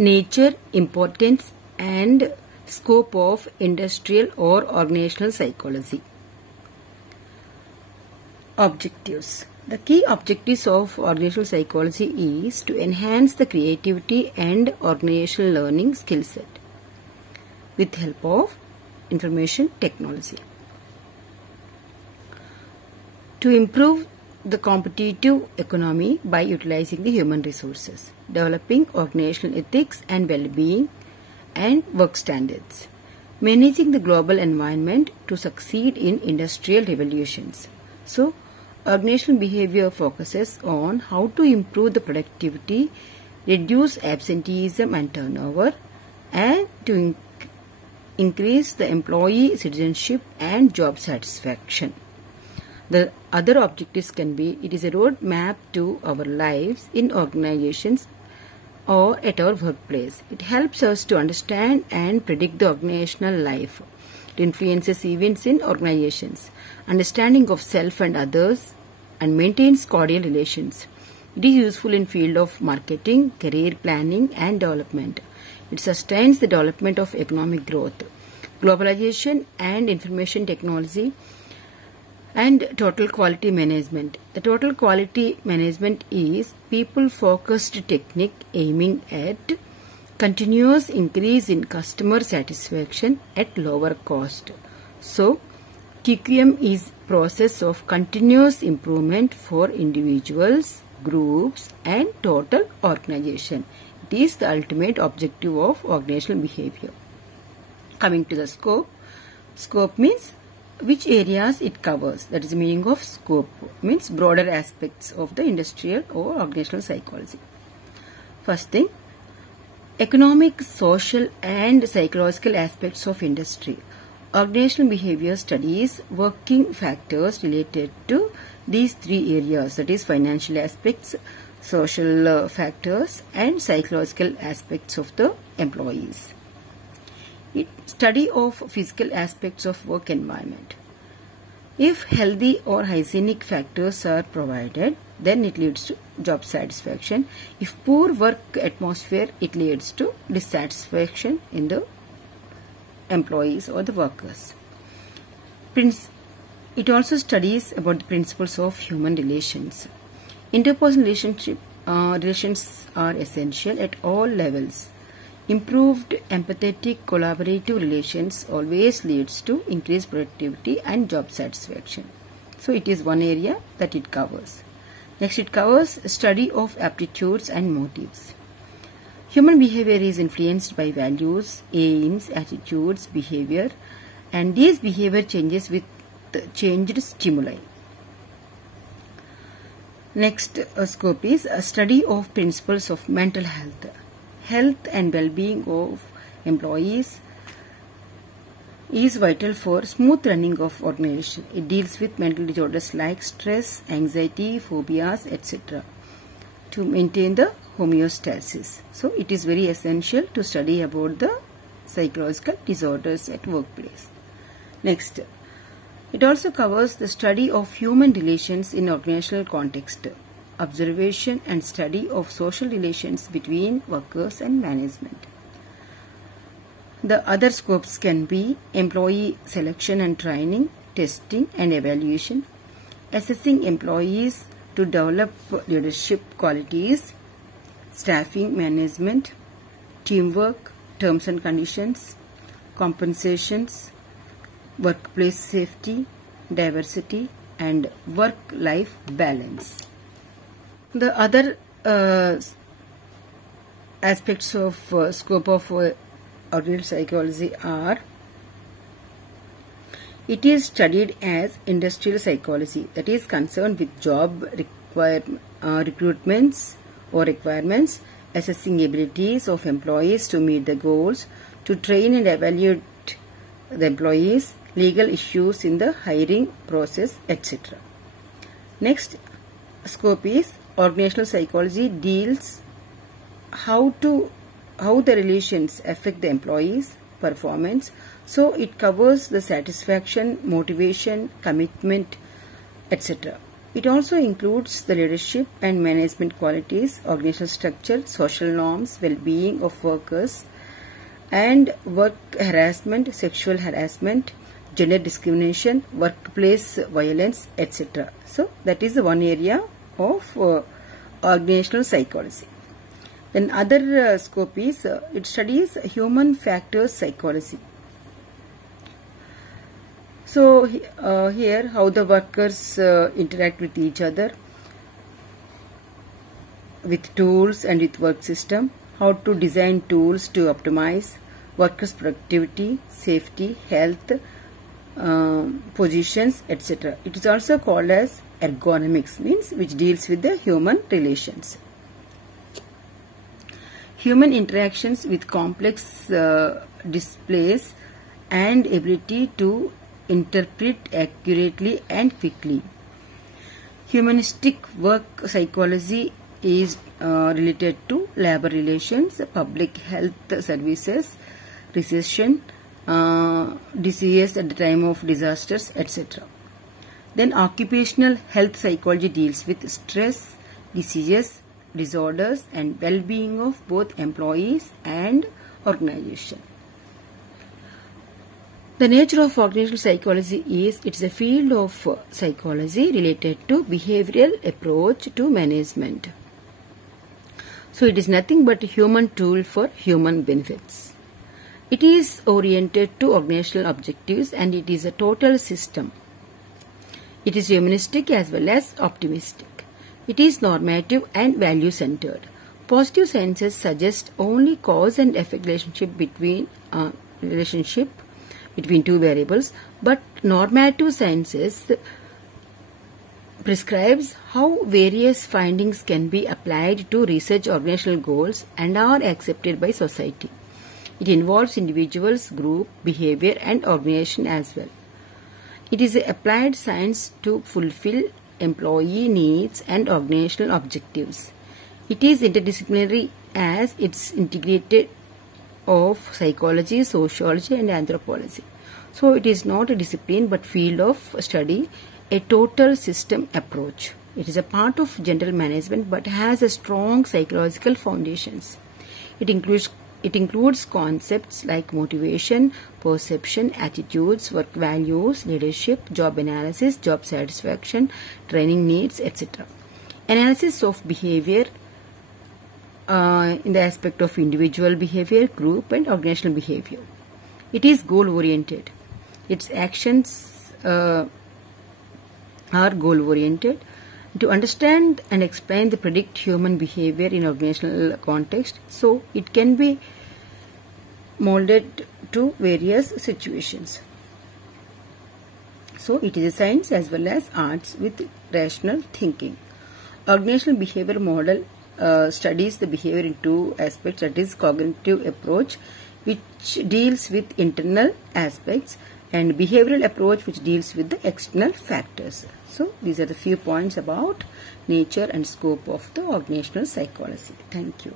Nature, importance and scope of industrial or organizational psychology. Objectives. The key objectives of organizational psychology is to enhance the creativity and organizational learning skill set with help of information technology. To improve the competitive economy by utilizing the human resources, developing organizational ethics and well-being and work standards, managing the global environment to succeed in industrial revolutions. So, organizational behavior focuses on how to improve the productivity, reduce absenteeism and turnover, and to increase the employee citizenship and job satisfaction. The other objectives can be, it is a roadmap to our lives in organizations or at our workplace. It helps us to understand and predict the organizational life. It influences events in organizations, understanding of self and others, and maintains cordial relations. It is useful in field of marketing, career planning and development. It sustains the development of economic growth, globalization and information technology, and total quality management. The total quality management is people-focused technique aiming at continuous increase in customer satisfaction at lower cost. So, TQM is process of continuous improvement for individuals, groups and total organization. It is the ultimate objective of organizational behavior. Coming to the scope. Scope means which areas it covers. That is the meaning of scope. Means broader aspects of the industrial or organizational psychology. First thing, economic, social and psychological aspects of industry. Organizational behavior studies working factors related to these three areas, that is financial aspects, social factors and psychological aspects of the employees. Study of physical aspects of work environment. If healthy or hygienic factors are provided, then it leads to job satisfaction. If poor work atmosphere, it leads to dissatisfaction in the employees or the workers. It also studies about the principles of human relations. Interpersonal relations are essential at all levels. Improved empathetic collaborative relations always leads to increased productivity and job satisfaction. So it is one area that it covers. Next, it covers study of aptitudes and motives. Human behavior is influenced by values, aims, attitudes, behavior, and these behavior changes with changed stimuli. Next scope is a study of principles of mental health. Health and well-being of employees is vital for smooth running of organization. It deals with mental disorders like stress, anxiety, phobias, etc. to maintain the homeostasis. So it is very essential to study about the psychological disorders at workplace. Next, it also covers the study of human relations in organizational context, observation and study of social relations between workers and management. The other scopes can be employee selection and training, testing and evaluation, assessing employees to develop leadership qualities, staffing management, teamwork, terms and conditions, compensations, workplace safety, diversity and work-life balance. The other aspects of scope of organizational psychology are, it is studied as industrial psychology, that is concerned with job recruitments or requirements, assessing abilities of employees to meet the goals, to train and evaluate the employees, legal issues in the hiring process, etc. Next scope is organizational psychology deals how the relations affect the employees' performance. So it covers the satisfaction, motivation, commitment, etc. It also includes the leadership and management qualities, organizational structure, social norms, well-being of workers, and work harassment, sexual harassment, gender discrimination, workplace violence, etc. So that is one area of organizational psychology. Then other scope is it studies human factors psychology. So here how the workers interact with each other, with tools and with work system, how to design tools to optimize workers' productivity, safety, health, positions, etc. It is also called as ergonomics, means which deals with the human relations. Human interactions with complex displays and ability to interpret accurately and quickly. Humanistic work psychology is related to labor relations, public health services, recession, disease at the time of disasters, etc. Then occupational health psychology deals with stress, diseases, disorders and well-being of both employees and organization. The nature of organizational psychology is it's a field of psychology related to behavioral approach to management. So it is nothing but a human tool for human benefits. It is oriented to organizational objectives and it is a total system. It is humanistic as well as optimistic. It is normative and value-centered. Positive sciences suggest only cause and effect relationship between two variables, but normative sciences prescribes how various findings can be applied to research organizational goals and are accepted by society. It involves individuals, group, behavior and organization as well. It is applied science to fulfill employee needs and organizational objectives. It is interdisciplinary as it's integrated of psychology, sociology and anthropology. So it is not a discipline but field of study, a total system approach. It is a part of general management but has a strong psychological foundations. It includes concepts like motivation, perception, attitudes, work values, leadership, job analysis, job satisfaction, training needs, etc. Analysis of behavior in the aspect of individual behavior, group and organizational behavior. It is goal-oriented. Its actions are goal-oriented. To understand and explain the predict human behavior in organizational context, so it can be molded to various situations. So it is a science as well as arts with rational thinking. Organizational behavior model studies the behavior in two aspects, that is cognitive approach which deals with internal aspects and behavioral approach which deals with the external factors. So these are the few points about nature and scope of the organizational psychology. Thank you.